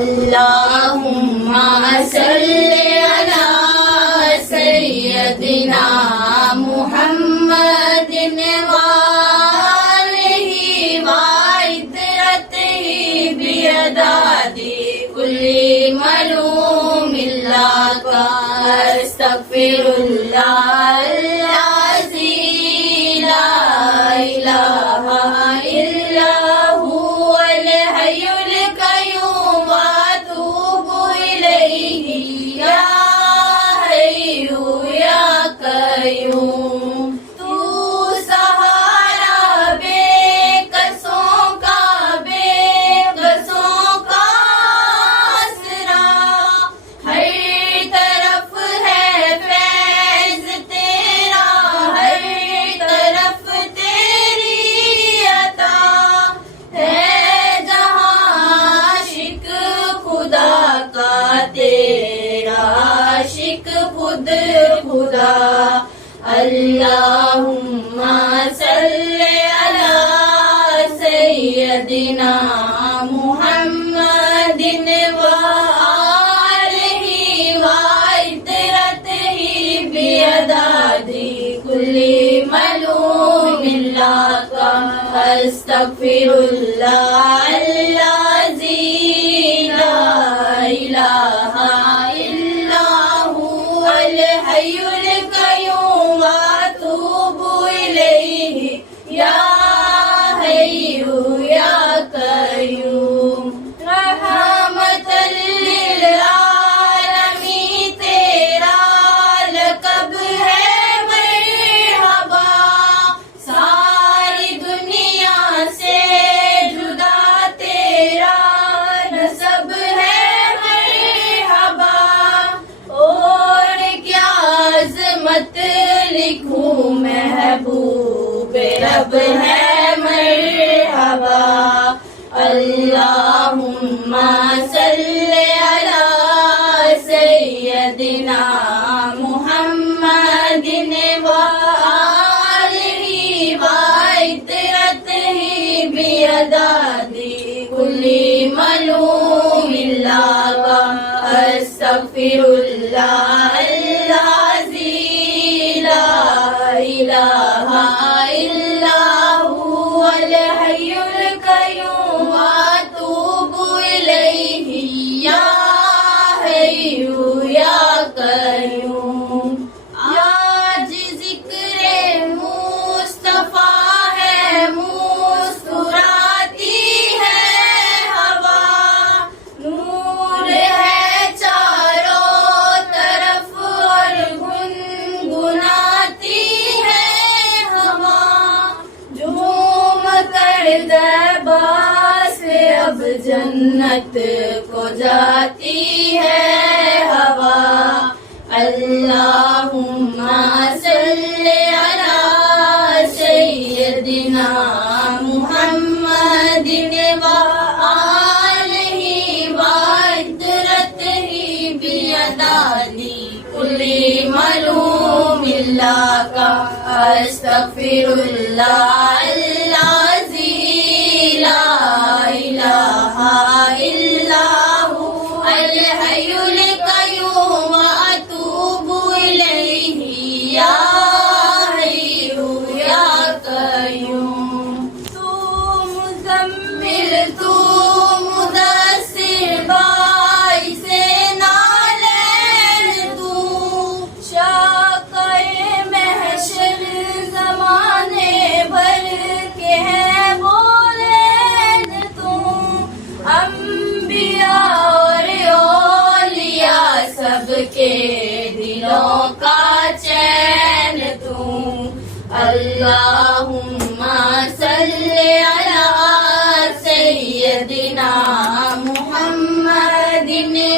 اللهم صل على سيدنا محمد وآله وعترته بعدد كل معلوم لك أستغفر الله العظيم لا إله إلا هو الحي القيوم وأتوب إليه يا حي يا قيوم تو سہارا بے قصوں کا آسرا ہر طرف ہے فیض تیرا ہر طرف تیری عطا ہے جہاں عاشق خدا کا تیرا عاشق خود خدا اللہم صلی علی سیدنا محمد وآلہ وعترتہ بعدد کل معلوم لک استغفر اللہ العظیم لا الہ الا هو الحی القیوم واتوب الیہ یا حی یا قیوم رحمت للعالمین تیرا لقب ہے مرحبا ساری دنیا سے جدا تیرا نسب ہے مرحبا اور کیا عظمت لکھوں محبوب رب ہے مرحبا اللہم صلی علی سیدنا محمد وآلہ وعترتہ بعدد کل معلوم لک استغفر اللہ العظیم لا الہ الا هو الحی القیوم واتوب الیہ یا حی یا قیوم آج ذکر مصطفیٰ ہے مسکراتی ہے ہوا نور ہے چاروں طرف اور گنگناتی ہے ہوا جھوم کر ذیبا سے اب جنت کو جاتی ہے ہوا اللہم صلی علی سیدنا محمد وآلہ وعترتہ بعدد کل معلوم لک استغفر اللہ العظیم لا الہ الا هو الحی القیوم واتوب الیہ یا حی یا قیوم تو مزمل تو مدثر باعث نالین تو شاقۂ محشر زمانے بھر کے ہیں بولین تو انبیاء اور اولیاء سب کے دلوں کا چین تو اللہم صلی علی سیدنا محمد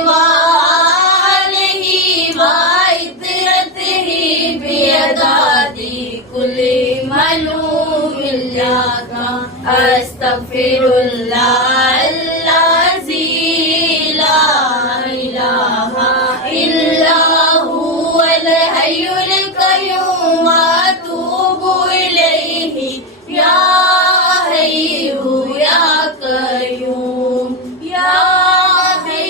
وآلہ وعترتہ بعدد کل معلوم لک استغفر اللہ العظیم لا الہ الا هو الحی القیوم واتوب الیہ یا حی یا قیوم یا حی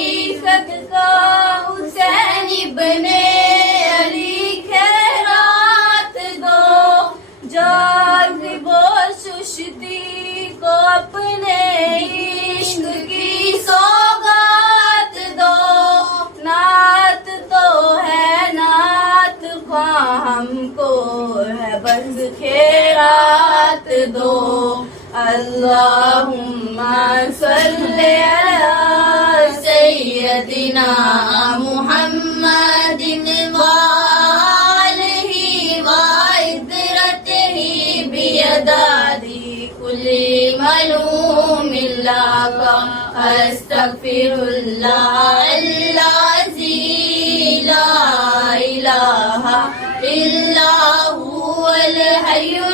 دو اللہم صلی علی سیدنا محمد وآلہ وعطرتہ بیداد کل ملوم اللہ استغفر اللہ الذی لا الہ الا هو الحی